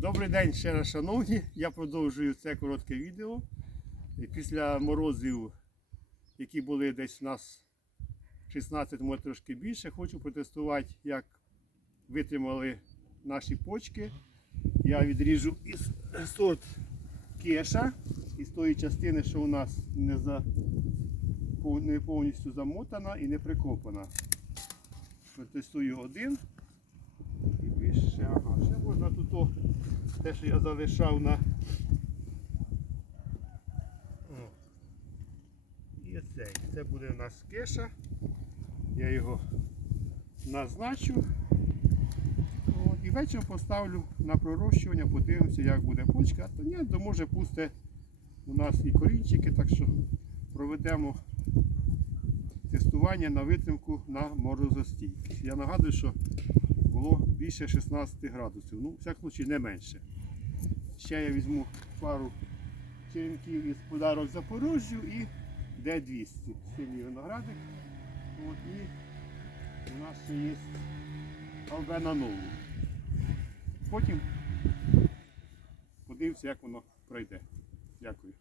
Добрий день ще раз, шановні. Я продовжую це коротке відео. Після морозів, які були десь у нас 16, може трошки більше, хочу протестувати, як витримали наші почки. Я відріжу із сорт кеша із тої частини, що у нас не, за, не повністю замотана і не прикопана. Протестую один. І більше, ага, ще можна тут о, те, що я залишав на. І цей. Це буде у нас кеша. Я його назначу. От, і вечором поставлю на пророщування, подивимося, як буде почка. А то ні, то може пусте у нас і корінчики, так що проведемо тестування на витримку на морозостійкість. Я нагадую, що було більше 16 градусів. Ну, в всякому випадку, не менше. Ще я візьму пару черенків із подарок Запорожжю і Д200. Сильний виноградик. От, і у нас ще є Албена Нову. Потім подивимося, як воно пройде. Дякую.